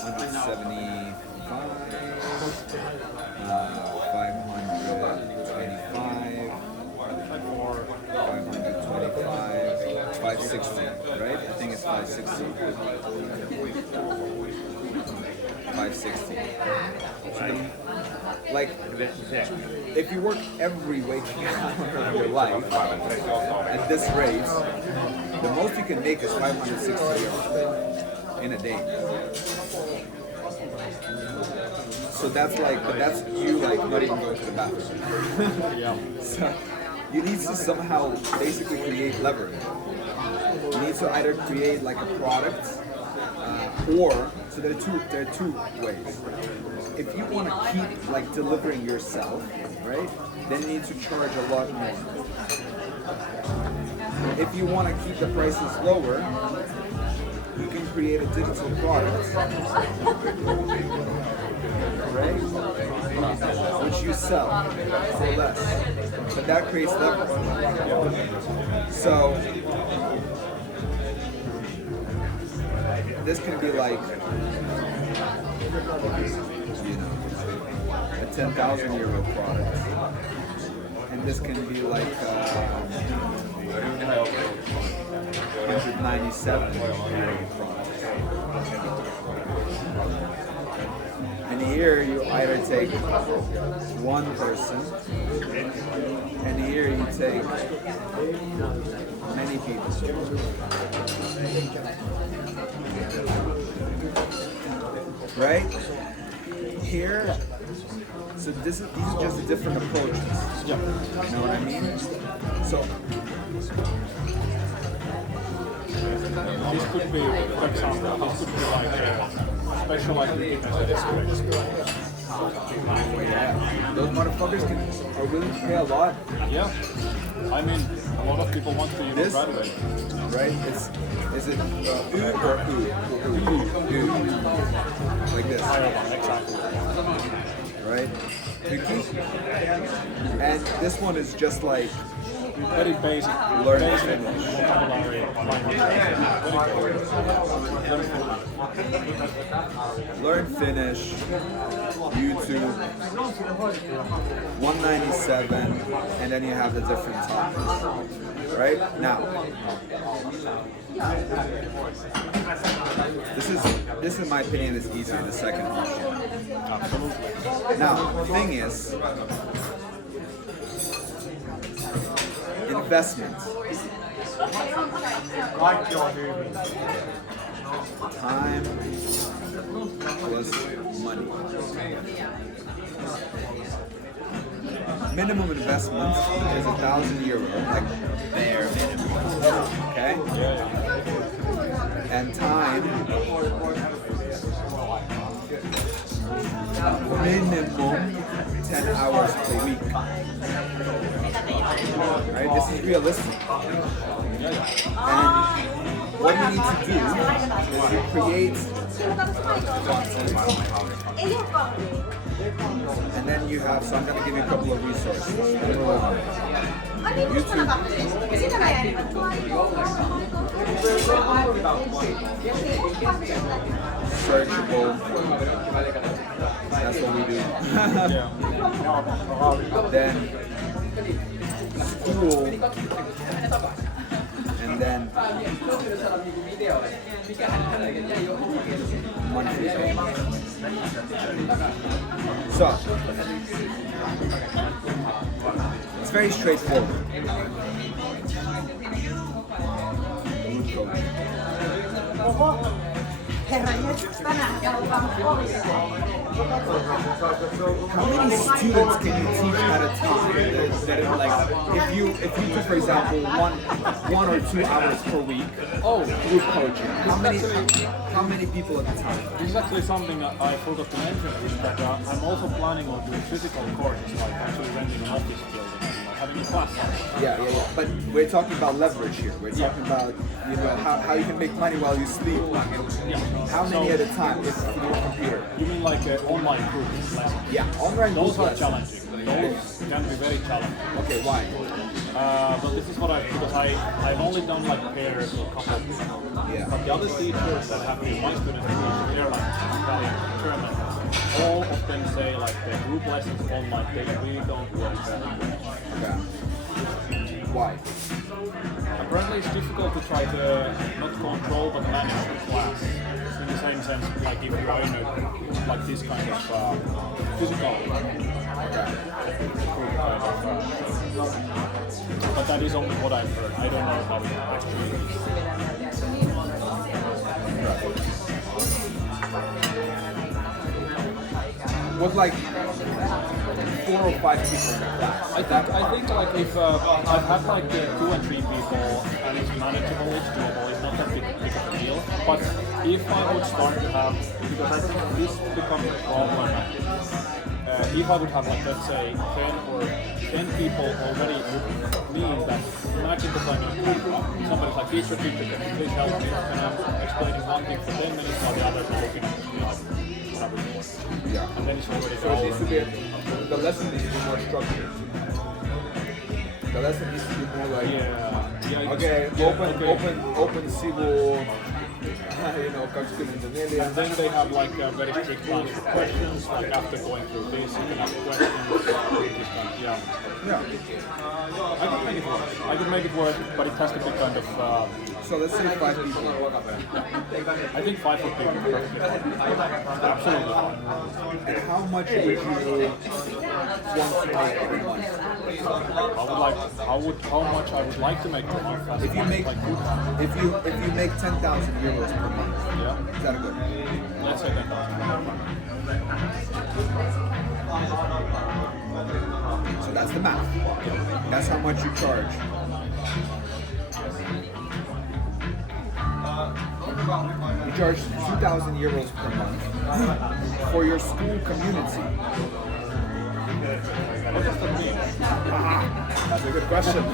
175, 525, 525, 560, right? I think it's 560. 560. Like, if you work every waking hour of your life at this rate, the most you can make is 560 euros in a day. So that's like, but that's you like not even going to the bathroom. Yeah. So you need to somehow basically create leverage. You need to either create like a product, or so there are two ways. If you want to keep like delivering yourself, right, then you need to charge a lot more. If you want to keep the prices lower, you can create a digital product, right? you sell for less. But that creates leverage. So this can be like, you know, a 10,000 euro product. And this can be like 197 euro product. And here you either take one person, and here you take many people. Right? Here, so these are just the different approaches. You know what I mean? So This could be, for example, this could be like a specialized business. yeah, those motherfuckers are willing to pay a lot, Yeah. I mean, a lot of people want to This- graduate. right? Is it U or U? U. Like this, Exactly. right? Uki. And this one is just like Very basic. Learn basic Finnish. vocabulary. learn Finnish, YouTube, 197, and then you have the different topics. Right? Now, this in my opinion is easier, the second option. Absolutely. Now, the thing is, investment. Time plus money. Minimum investment is 1,000 euro, like bare minimum. Okay? And time, minimum 10 hours per week. Right? This is realistic. And what you need to do is you create content, and then you have, so I'm going to give you a couple of resources. Number one, YouTube. Searchable. That's what we do. Then school, and then monthly payment. So it's very straightforward. How many students can you teach at a time? That are like, if you do, for example, one or 2 hours per week, group coaching. How many people at a time? This is actually something I forgot to mention, is that I'm also planning on doing physical courses, like actually renting an office building, having a class. Yeah. But we're talking about leverage here. We're talking about, you know, how you can make money while you sleep. How many at a time if you do a computer? You mean like online group lessons? Yeah, online Those group are lessons. challenging. Those can be very challenging. Okay, why? But this is what because I've only done like pairs or couple of people. Yeah. But the other teachers that have been my students teach, they're like Italian, German. All of them say like the group lessons online, they really don't work very well. Okay. Why? Apparently it's difficult to try to not control but manage the class. In the same sense, like if you are in a, like this kind of physical group kind of but that is only what I've heard. I don't know how it actually With like 4 or 5 people in the class. I think like if I've had like 2 and 3 people and it's manageable, it's doable, it's not that big of a deal. But if I would start to have, because I think this becomes a problem, if I would have like let's say 10 people already would mean that imagine that I'm in a group, somebody's like teacher, can you please help me? And I'm explaining one thing for 10 minutes while the others are looking at me like, whatever. Yeah. and then it's already So it needs to be the lesson needs to be more structured. The lesson needs to be more like okay, open civil, как сказать, and then they have like a very strict lines for questions, like after going through this, you can have questions, this kind of, yeah. I could make it work. I could make it work, but it has to be kind of, So let's say 5 people. I think 5 would be perfectly fine. Absolutely fine. And how much would you want to make per month? How much I would like to make per month. If you make like good month. if you make 10,000 euros per month, Yeah. is that good? Let's say 10,000. So that's the math. That's how much you charge. You charge 2,000 euros per month for your school community. What does that mean? That's a good question.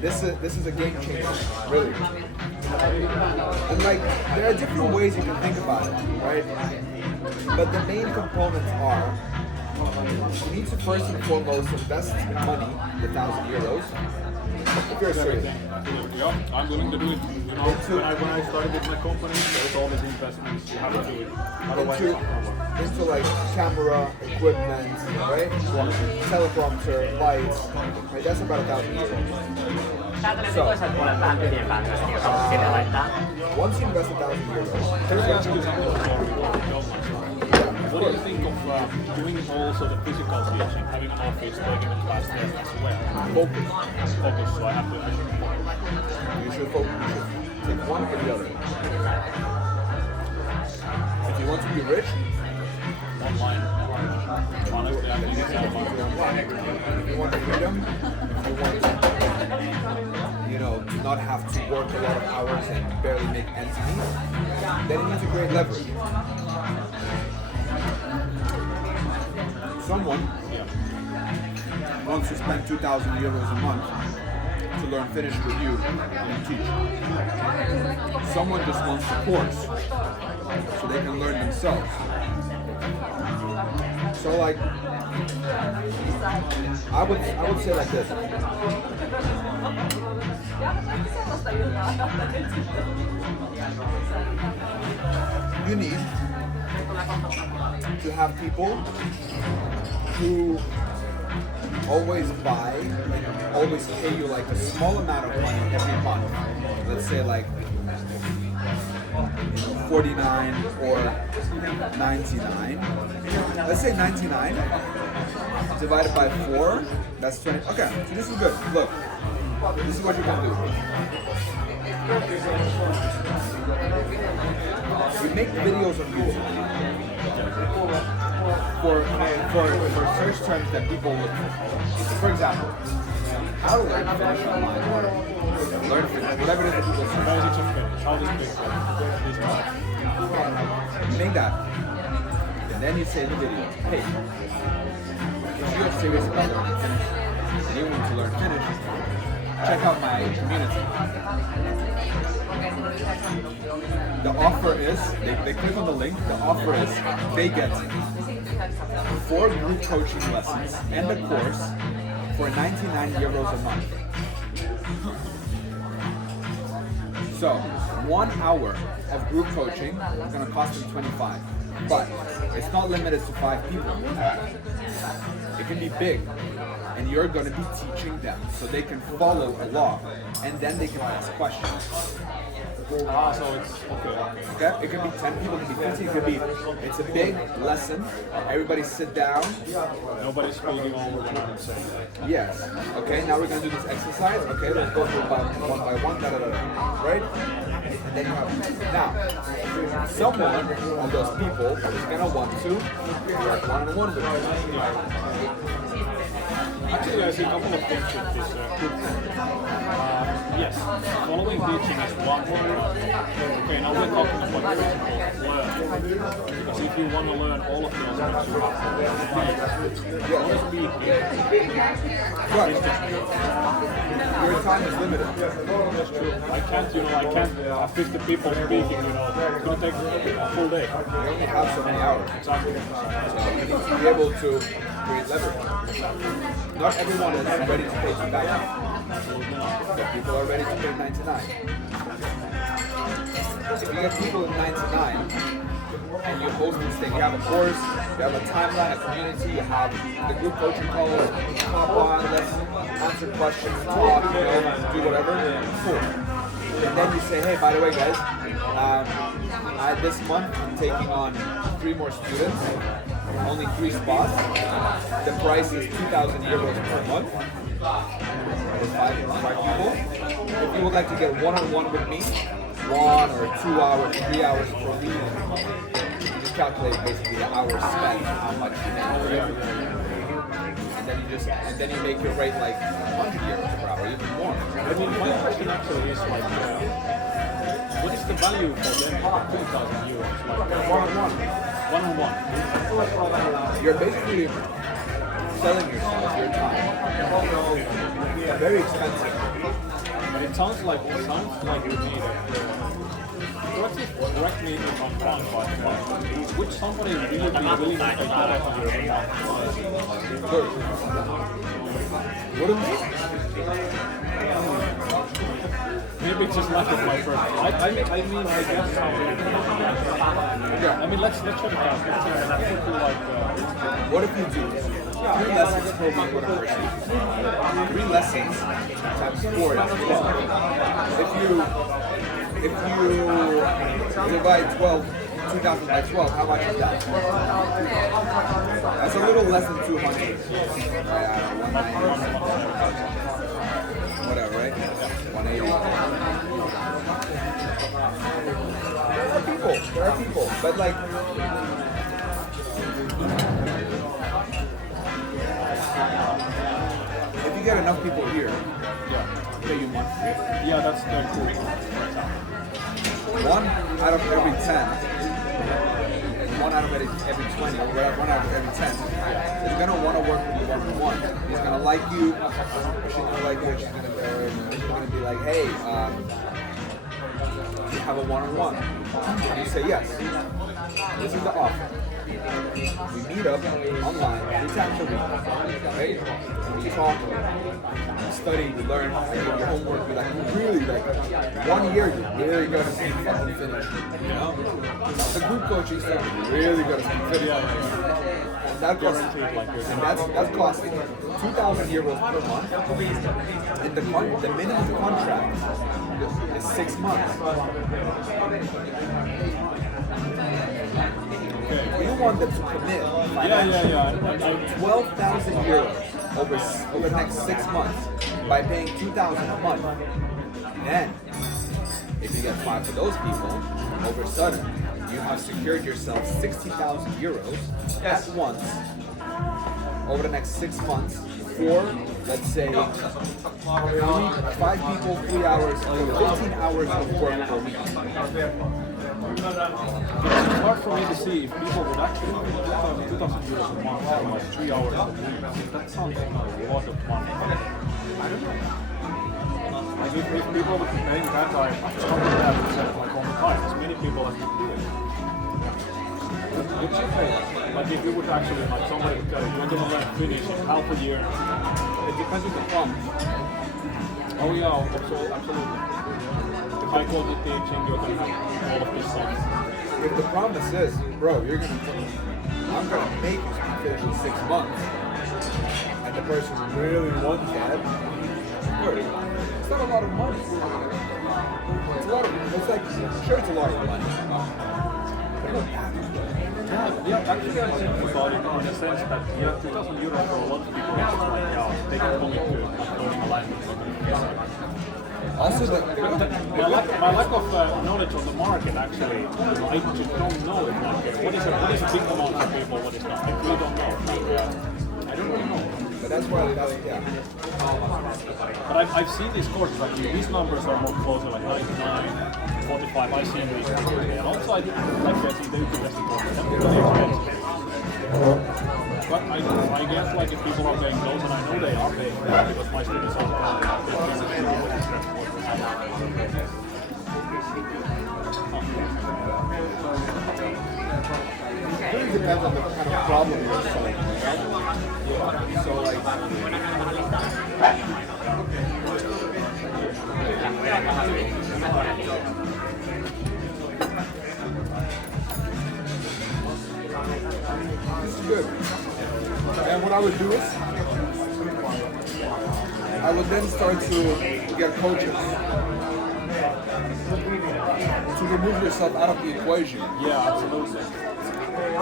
This is a game changer, really. And like there are different ways you can think about it, right? But the main components are you need to first and foremost invest money, the 1,000 euros. If you're serious. Yeah, I'm willing to do it. You know, when I started with my company, there's all these investments. You have to do it. Otherwise, it's not gonna work. Into like camera, equipment, right? Teleprompter, lights. Right? That's about 1,000 euros. Täältä löytyy toiselta puolelta vähän tyhjempää myöskin, jos haluat sinne laittaa. Once you invest 1,000 euros, Can I ask you something before we go beyond myself? What do you think of doing also the physical teaching, having an office, taking a class there as well? focus. Focus, so I have to focus. You should focus. You should take one or the other. If you want to be rich, Online. Honestly, I think it's all online. if you want freedom, if you want to, not have to work a lot of hours and barely make ends meet, then you need to create leverage. Someone wants to spend 2,000 euros a month to learn Finnish with you and teach. Someone just wants the course so they can learn themselves. So like, I would say like this. You need to have people who always buy and always pay you like a small amount of money every month. Let's say like 49 or 99. Let's say 99 divided by 4, that's 20. Okay, so this is good. Look, this is what you can do. We make videos on YouTube for search terms that people look for. For example, how to learn Finnish online, or learn Finnish, whatever it is that people search. Basics of Finnish. How does it You make that, and then you say in the video, hey, if you are serious about learning Finnish and you want to learn Finnish, check out my community. The offer is, they click on the link, the offer is they get 4 group coaching lessons and a course for 99 euros a month. So, 1 hour of group coaching is going to cost them 25. But it's not limited to 5 people. It can be big. And you're going to be teaching them so they can follow along. And then they can ask questions. so it's okay. Okay? It can be 10 people, it can be 50, it could be, it's a big lesson. Everybody sit down. Nobody's speaking over what I'm saying. Yes. Okay, now we're going to do this exercise. Okay, let's go through one by one, da da da. Right? And then you have, now, someone of those people is going to want to work one-on-one with you. Actually, I see a couple of things with this group. Yes, following teaching is one thing. Okay, now we're talking about principles of learning. Because if if you want to learn all of the aspects, you have to speak. Right. Your time is limited. That's true. I can't have 50 people speaking, it's going to take a full day. You only have so many hours. Exactly. So you need to be able to create leverage. Not everyone is ready to pay $2,000. But people are ready to pay $99. If you get people at 99 and you host this thing, you have a course, you have a timeline, a community, you have the group coaching calls, hop on, let's answer questions, talk, do whatever, cool. And then you say, hey, by the way, guys, this month I'm taking on 3 more students, only 3 spots. The price is 2,000 euros per month. For 5 people. If you would like to get one-on-one with me, 1 or 2 hours, 3 hours per week, you just calculate basically the hours spent, how much you make. And then you make your rate like 100 euros per hour, even more. I mean, my question actually is like, what is the value for them for 2,000 euros? Like One-on-one. One-on-one. You're basically selling yourself, your time. Very expensive. But it sounds like you need correct me if I'm wrong, but would somebody really be willing to pay 2,000 euros a month? Good. Wouldn't be? Maybe it's just lack of my first. I guess. Yeah. I mean, let's check it out. Let's do like. What if you do 3 lessons per week with a person? 3 lessons times 4 is 12. If you divide 2,000 by 12, how much is that? That's a little less than 200. Whatever, right? 180. There are people, but like, if you get enough people here, pay you more. Yeah, that's cool. 1 out of every 10, 1 out of every 20, or 1 out of every 10 is gonna want to work with you one-on-one. He's gonna like you, or she's gonna like you, she's gonna be like, hey, you have a one-on-one. And you say yes. This is the offer. We meet up online 3 times a week, right? And we talk, we study, we learn, I give you homework, we really 1 year you're really gonna speak fucking Finnish, The group coaching stuff, you're really gonna speak Finnish. And that costs, that's costing 2,000 euros per month. And the minimum contract is 6 months. We want them to commit financially 12,000 euros over the next 6 months by paying 2,000 a month. Then, if you get 5 of those people, over a sudden, you have secured yourself 60,000 euros at once over the next 6 months for, let's say, 5 people, 3 hours, 15 hours of work per week. It's hard for me to see if people would actually pay 2,000 euros a month for like 3 hours a week. That sounds like a lot of money. I don't know. Like if people would be paying that, I something that would set like all the time. As many people as would do it. Would you pay? Like if you would actually, like somebody would tell you, you're gonna learn Finnish in half a year. It depends on the promise. Oh yeah, absolutely. High quality teaching, you're gonna have all of these things. If the promise is, bro, I'm gonna make you Finnish in 6 months, and the person really wants that, it's not a lot of money. It's sure it's a lot of money. But not that much. Yeah, actually I think about it in the sense that 2,000 euros for a lot of people is just like, they can commit to learning a language. Also, my lack of knowledge on the market actually, I just don't know it. Like, what is a big amount of people, what is not? I really don't know. I don't really know. But yeah. But I've seen these courses, like these numbers are more closer, like 99, 45. I've seen these recently. And also, I like the YouTube testing courses. They're really expensive. But I guess like if people are paying those, and I know they are paying that because my students are It really depends on the kind of problem you're solving, yeah. So like, this is good. And what I would do is, I would then start to get coaches to remove yourself out of the equation. yeah, absolutely.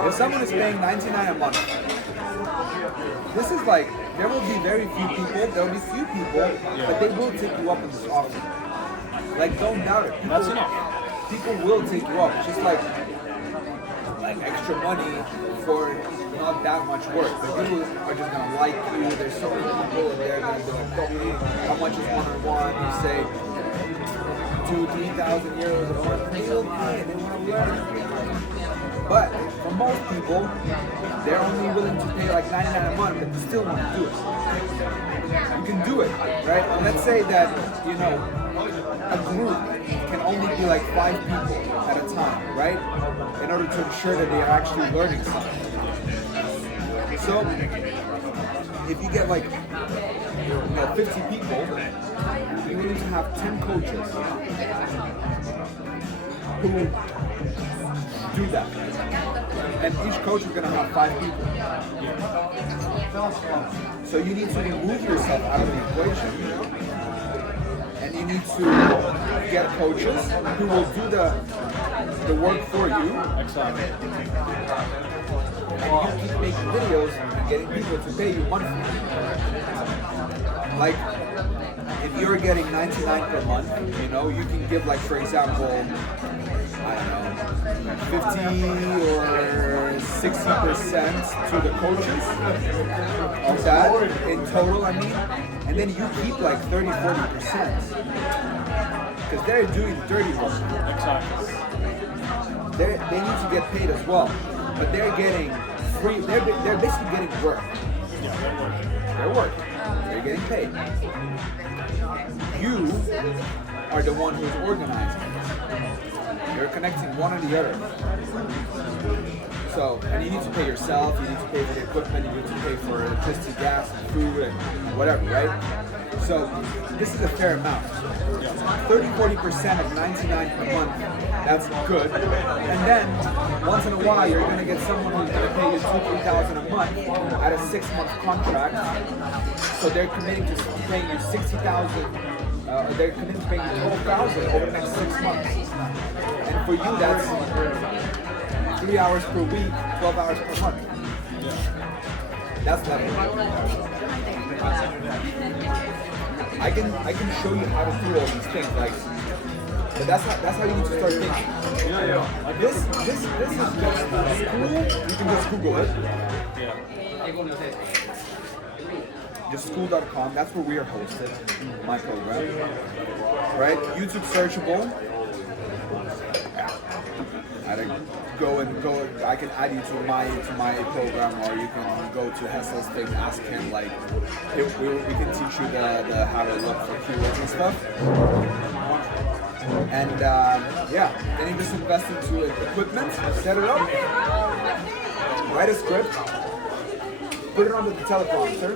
If someone is paying $99 a month, this is like, there will be very few people, there will be few people, but they will take you up on this offer. Like, don't doubt it. That's enough. People will take you up. It's just like extra money for not that much work. But people are just gonna like you. There's so many people and they're gonna be like, Tommi, how much is one-on-one? You say 2,000-3,000 euros a month. They will pay. They want to learn. But for most people, they're only willing to pay like $99 a month, but they still want to do it. You can do it, right? And let's say that, you know, a group can only be like 5 people at a time, right? In order to ensure that they are actually learning something. So, if you get like, 50 people, you need to have 10 coaches who do that. And each coach is going to have 5 people. So you need to remove yourself out of the equation. And you need to get coaches who will do the work for you. Exactly. And you keep making videos and getting people to pay you monthly. Like, if you're getting $99 per month, you know, you can give, like, for example, I don't know, 50 or 60% to the coaches of that in total, I mean, and then you keep like 30-40% because they're doing the dirty work. Exactly. They need to get paid as well, but they're getting free. They're basically getting work. Yeah, they're working. They're working. They're getting paid. You are the one who's organizing. You're connecting one or the other. So, and you need to pay yourself, you need to pay for the equipment, you need to pay for electricity, gas, and food, and whatever, right? So, this is a fair amount. 30-40% of $99 per month, that's good. And then, once in a while, you're going to get someone who's going to pay you $2,000-3,000 a month at a 6-month contract. So they're committing to paying you $60,000. They're committed to paying you $12,000 over the next 6 months. And for you, that's 3 hours per week, 12 hours per month. That's level. I can show you how to do all these things, like, but that's how you need to start thinking. Yeah. This is just school. You can just Google it. Just school.com. That's where we are hosted. My program, right? YouTube searchable. I can add you to my program, or you can go to Hessel's thing, ask him, like, we can teach you the how to look for keywords and stuff. And then you just invest into equipment, set it up, write a script, put it on the teleprompter,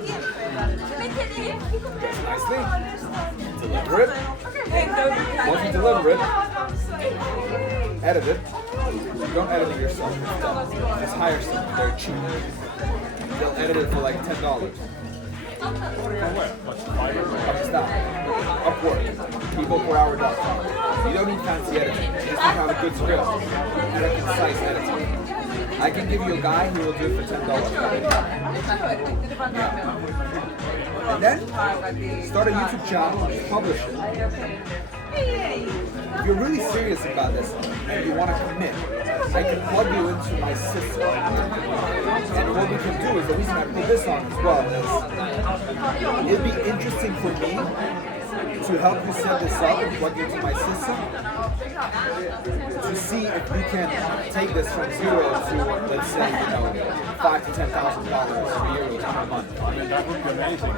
nicely, deliver it. Once you deliver it, edit it. Don't edit it yourself. Just hire someone. They're cheap. They'll edit it for like $10. Upwork. People4hour.com. You don't need fancy editing. You just need to have a good script and a concise editing. I can give you a guy who will do it for $10. And then start a YouTube channel and publish it. If you're really serious about this and you want to commit, I can plug you into my system. And what we can do is, the reason I put this on as well is, it'd be interesting for me to help you set this up and plug into my system to see if we can take this from zero to, let's say, you know, $5,000 to $10,000 euros per month. I mean, that would be amazing.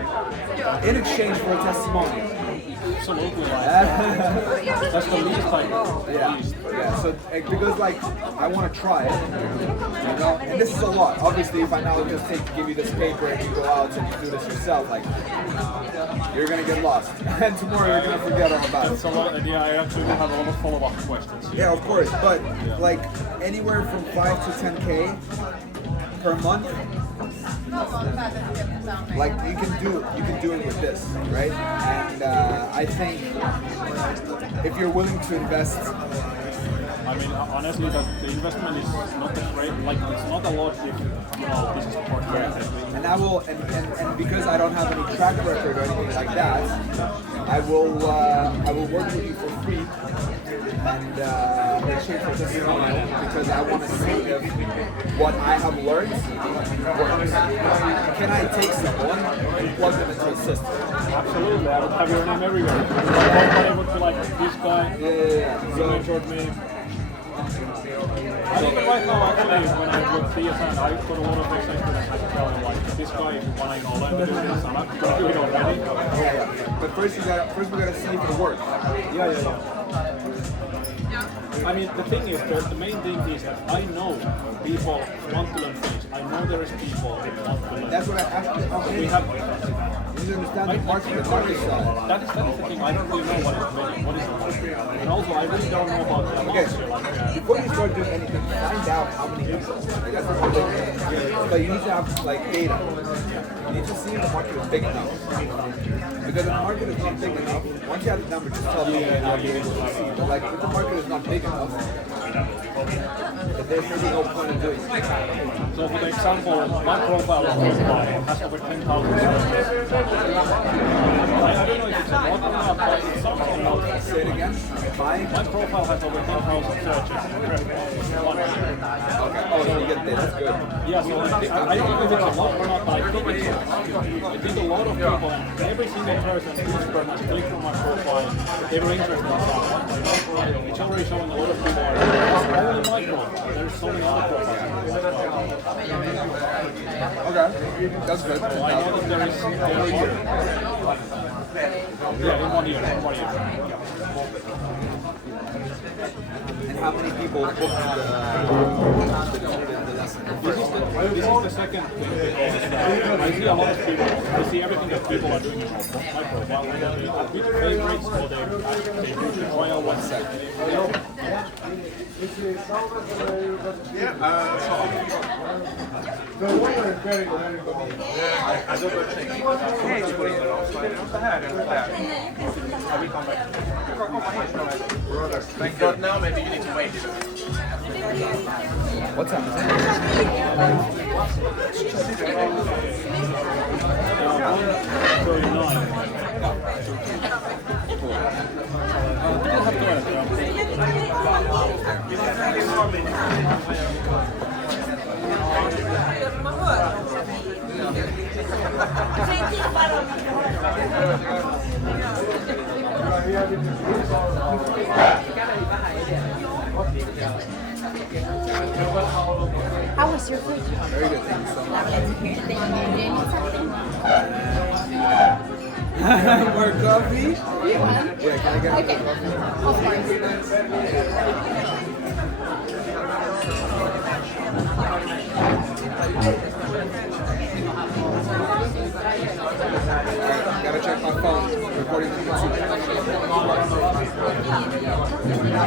In exchange for a testimonial. Absolutely. That's the least I do. Yeah. So because like I want to try it, you know, and this is a lot. Obviously, if I now just give you this paper and you go out and you do this yourself, like you're gonna get lost, and tomorrow you're gonna forget all about it. It's a lot, and yeah, I actually have a lot of follow-up questions. Yeah, of course, but like anywhere from 5 to 10K per month. Like you can do it with this, right? And I think if you're willing to invest, I mean, honestly, the investment is not that great. Like, it's not a lot if you know this is for and I will, and because I don't have any track record or anything like that, I will work with you for free and in exchange for testimonial because I want to see if what I have learned works. Can I take someone and plug them into a system? Absolutely, I would have your name everywhere. Everybody would be like, this guy, Yeah. so mentored me. I think right now, actually, when I with TSN, I got a lot of experience. I can tell you, like, this guy, if you want to learn to do this, I'm not going to do it already. Yeah. But first we gotta see if it works. Yeah. I mean, the thing is, the main thing is that I know people want to learn Finnish. I know there is people that want to learn. That's what I asked you. So we have. You understand the market side. That is the thing. I don't really know what is the market. And also, I really don't know about the Okay, like, before you start doing anything, find out how many people. Like, that's the whole thing. But you need to have like data. You need to see if the market is big enough. Because if the market is not big enough, once you have the number, just tell me and I'll be able to see. But like, if the market is not big enough, then there's really no point in doing it. so for the example, my profile on Spotify has over 10,000 searches. I don't know if it's a lot or not, but it's something else. Say it again. My profile has over 10,000 searches in 1 year. Okay. Oh, so you get that. That's good. Yeah, so I don't know if it's a lot or not, but I think it's I think a lot of people, every single person in this program has clicked on my profile, they were interested in something. It's already showing a lot of people are only my profile. There's so many other profiles. Okay. That's good. So I know that there is yeah, in 1 year. And how many people booked the lesson? This is the second thing. I see a lot of people. I see everything that people are doing on my profile. And they pick favorites or they do the trial 1 second. Thank God now, maybe you need to wait. What's up? How was your food? Very good, thank you so much. Do you need something? More coffee? You want? Yeah, can I get Okay. more coffee? Of course. Gotta check my phone. Recording to YouTube.